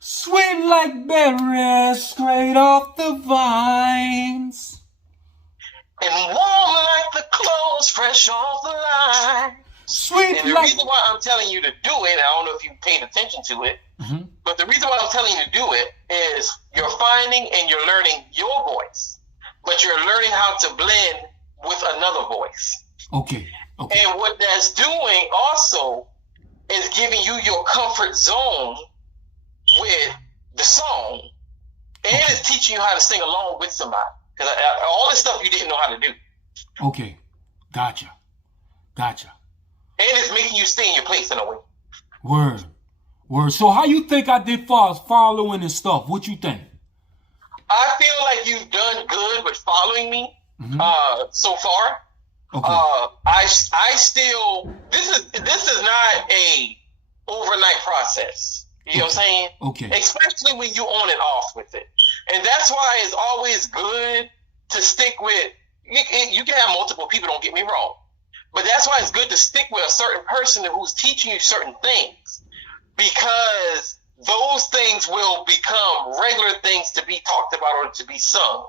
Sweet like berries straight off the vines. And warm like the clothes fresh off the line. Sweet and the like... reason why I'm telling you to do it, I don't know if you paid attention to it, but the reason why I'm telling you to do it is you're finding and you're learning your voice, but you're learning how to blend with another voice. Okay. And what that's doing also is giving you your comfort zone with the song, and it's teaching you how to sing along with somebody. Because all this stuff you didn't know how to do. Okay. Gotcha. And it's making you stay in your place in a way. Word. So how you think I did far as following and stuff? What you think? I feel like you've done good with following me so far. Okay. I still, this is not a overnight process. You know what I'm saying? Okay. Especially when you on and off with it. And that's why it's always good to stick with, you can have multiple people, don't get me wrong. But that's why it's good to stick with a certain person who's teaching you certain things. Because those things will become regular things to be talked about or to be sung.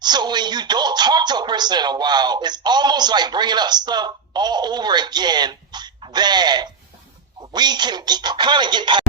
So when you don't talk to a person in a while, it's almost like bringing up stuff all over again that we can kind of get past